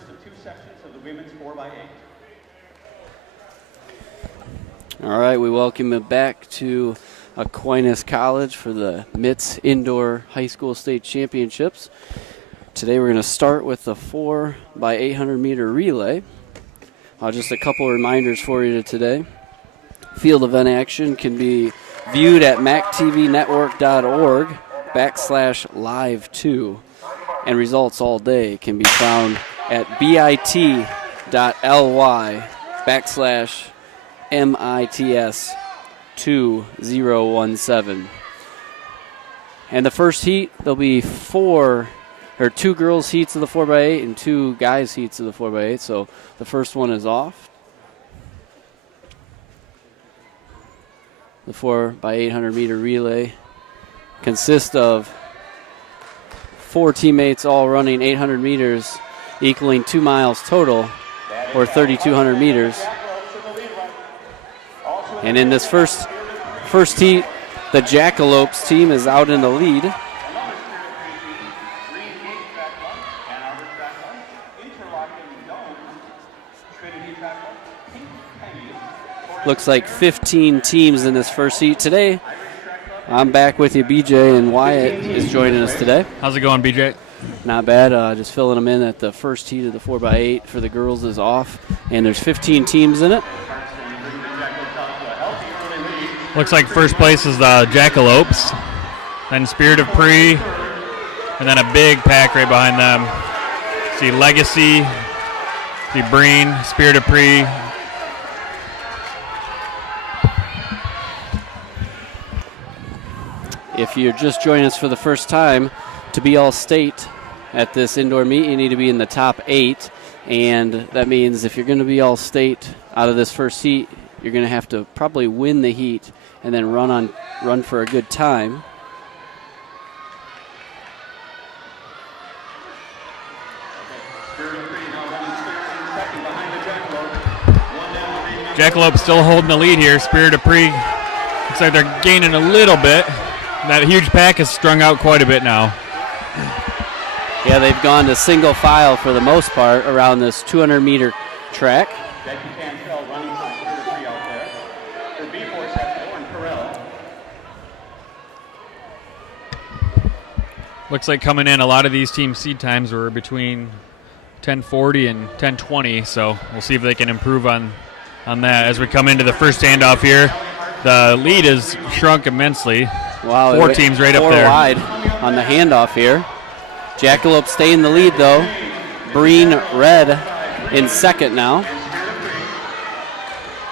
first of two sections of the women's 4x8. All right, we welcome you back to Aquinas College for the MITS Indoor High School State Championships. Today we're going to start with the 4x800 meter relay. Just a couple of reminders for you today. Field event action can be viewed at mactvnetwork.org/live2, and results all day can be found at bit.ly/MITS2017. And the first heat, there'll be two girls heats of the 4x8 and two guys heats of the 4x8. So the first one is off. The 4x800 meter relay consists of 4 teammates all running 800 meters, equaling 2 miles total, or 3,200 meters. And in this first heat, the Jackalopes team is out in the lead. Looks like 15 teams in this first heat today. I'm back with you, BJ, and Wyatt is joining us today. How's it going, BJ? Not bad. Just filling them in at the first heat of the 4x8 for the girls is off, and there's 15 teams in it. Looks like first place is the Jackalopes, then Spirit of Pre, and then a big pack right behind them. See Legacy, see Breen, Spirit of Pre. If you're just joining us for the first time, to be all-state at this indoor meet, you need to be in the top 8, and that means if you're going to be all-state out of this first heat, you're going to have to probably win the heat and then run for a good time. Jackalope still holding the lead here. Spirit of Pre, looks like they're gaining a little bit. That huge pack has strung out quite a bit now. Yeah, they've gone to single file for the most part around this 200-meter track. Looks like coming in, a lot of these team seed times were between 10:40 and 10:20, so we'll see if they can improve on that as we come into the first handoff here. The lead has shrunk immensely. Wow, 4 teams right up there. 4 wide on the handoff here. Jackalope stay in the lead, though. Breen Red in second now.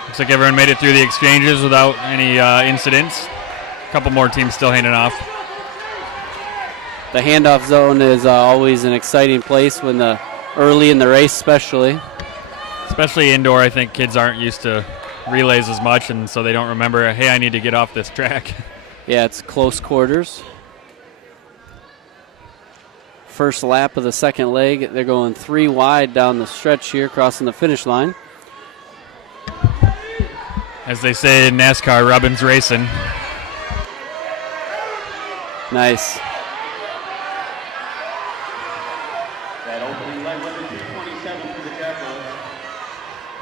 Looks like everyone made it through the exchanges without any incidents. A couple more teams still handing off. The handoff zone is always an exciting place when early in the race, especially. Especially indoor, I think kids aren't used to relays as much, and so they don't remember, hey, I need to get off this track. Yeah, it's close quarters. First lap of the second leg. They're going 3 wide down the stretch here, crossing the finish line. As they say in NASCAR, Robin's racing. Nice. That opening leg was a 2:27 for the Jackalopes.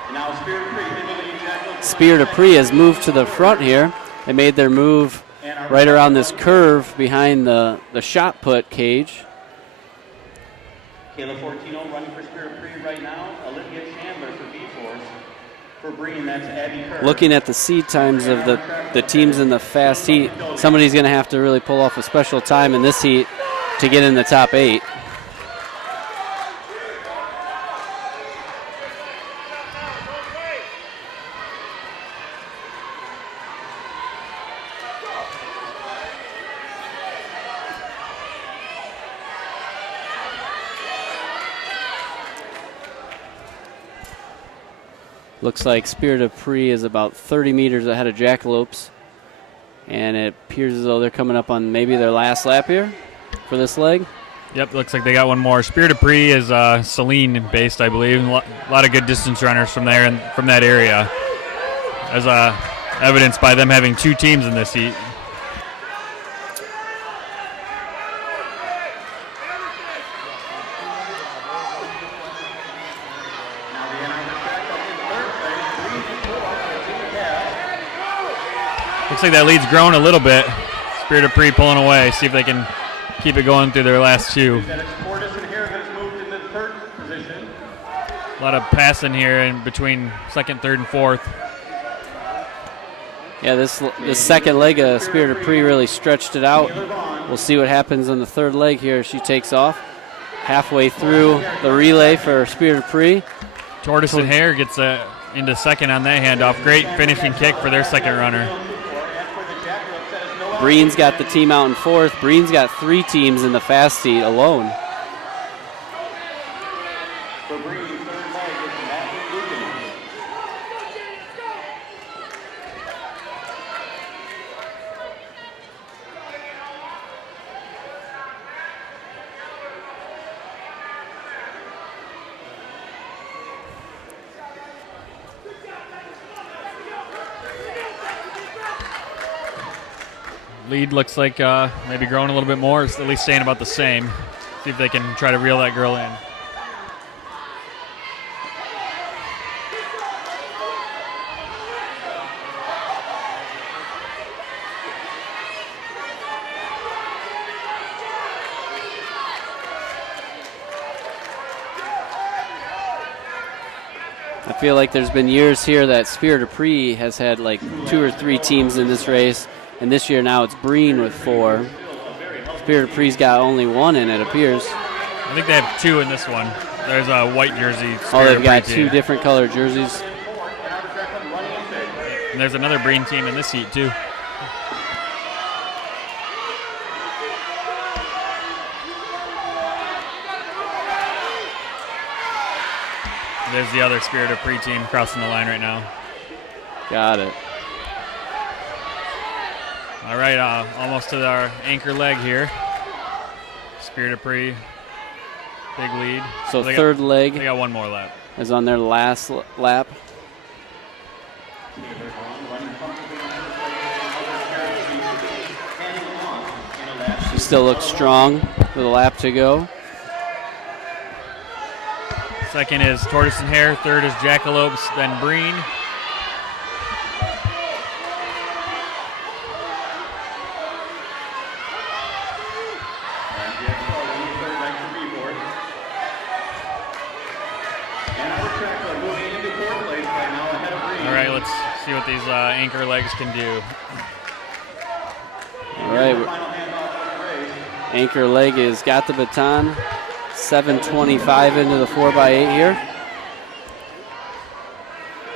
And now Spirit of Pre in the lead. Spirit of Pre has moved to the front here. They made their move right around this curve behind the shot put cage. Kayla Fortino running for Spirit of Pre right now. Olivia Chandler for B-Force. For Breen, that's Abby Kerr. Looking at the seed times of the teams in the fast heat, somebody's going to have to really pull off a special time in this heat to get in the top 8. Looks like Spirit of Pre is about 30 meters ahead of Jackalopes. And it appears as though they're coming up on maybe their last lap here for this leg. Yep, looks like they got one more. Spirit of Pre is Saline-based, I believe. A lot of good distance runners from there and from that area, as evidenced by them having 2 teams in this heat. Looks like that lead's grown a little bit. Spirit of Pre pulling away. See if they can keep it going through their last two. A lot of passing here in between second, third, and fourth. Yeah, this second leg of Spirit of Pre really stretched it out. We'll see what happens on the third leg here. She takes off halfway through the relay for Spirit of Pre. Tortoise and Hare gets into second on that handoff. Great finishing kick for their second runner. Breen's got the team out in fourth. Breen's got 3 teams in the fast heat alone. Lead looks like maybe growing a little bit more, at least staying about the same. See if they can try to reel that girl in. I feel like there's been years here that Spirit of Pre has had like 2 or 3 teams in this race, and this year now it's Breen with 4. Spirit of Pre's got only 1 in it appears. I think they have 2 in this one. There's a white jersey. They've got 2 different colored jerseys. And there's another Breen team in this heat too. There's the other Spirit of Pre team crossing the line right now. Got it. All right, almost to our anchor leg here. Spirit of Pre, big lead. So third leg. They got 1 more lap. Is on their last lap. She still looks strong with a lap to go. Second is Tortoise and Hare. Third is Jackalopes, then Breen. All right, let's see what these anchor legs can do. All right, anchor leg is got the baton. 7:25 into the 4x8 here.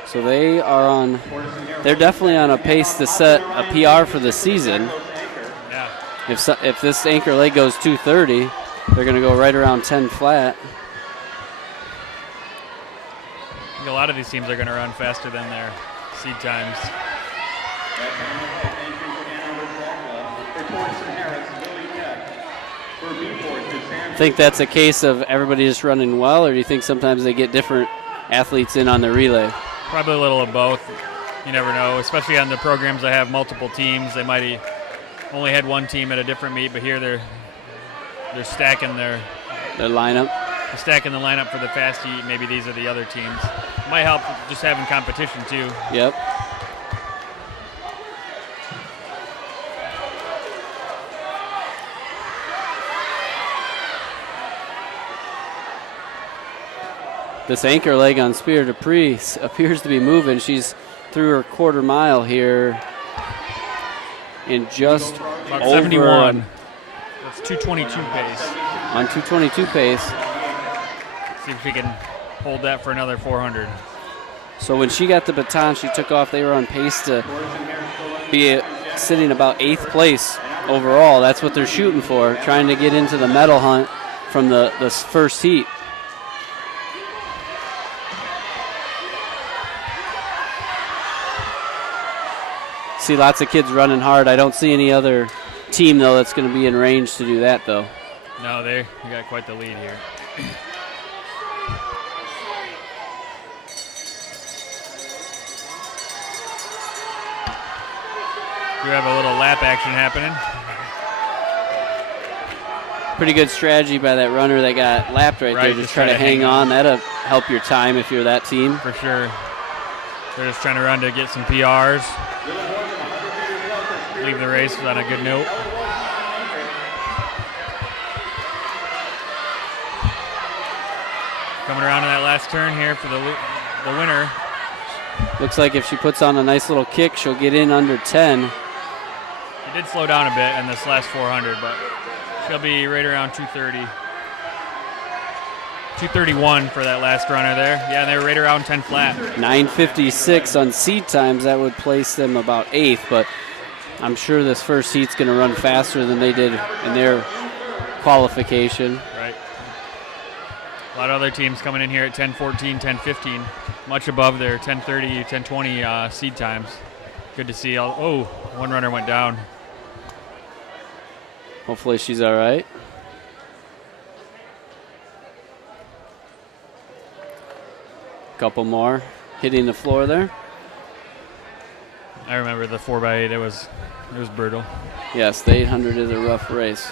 So they're definitely on a pace to set a PR for the season. Yeah. If this anchor leg goes 2:30, they're going to go right around 10 flat. I think a lot of these teams are going to run faster than their seed times. Think that's a case of everybody just running well, or do you think sometimes they get different athletes in on the relay? Probably a little of both. You never know, especially on the programs that have multiple teams. They might have only had 1 team at a different meet, but here they're stacking their lineup. They're stacking the lineup for the fast heat. Maybe these are the other teams. Might help just having competition too. Yep. This anchor leg on Spirit of Pre appears to be moving. She's through her quarter mile here in just about over 71. That's 2:22 pace. On 2:22 pace. See if we can hold that for another 400. So when she got the baton, she took off. They were on pace to be sitting about 8th place overall. That's what they're shooting for, trying to get into the medal hunt from the first heat. See lots of kids running hard. I don't see any other team, though, that's going to be in range to do that, though. No, they got quite the lead here. We have a little lap action happening. Pretty good strategy by that runner that got lapped right there. Just try to hang on. That'll help your time if you're that team. For sure. They're just trying to run to get some PRs. leave the race on a good note. Coming around to that last turn here for the winner. Looks like if she puts on a nice little kick, she'll get in under 10. She did slow down a bit in this last 400, but she'll be right around 230. 231 for that last runner there. Yeah, they were right around 10 flat. 9:56 on seed times. That would place them about 8th, but I'm sure this first heat's going to run faster than they did in their qualification. Right. A lot of other teams coming in here at 10:14, 10:15, much above their 10:30, 10:20 seed times. Good to see. Oh, one runner went down. Hopefully she's all right. Couple more hitting the floor there. I remember the 4x8. It was brutal. Yes, the 800 is a rough race.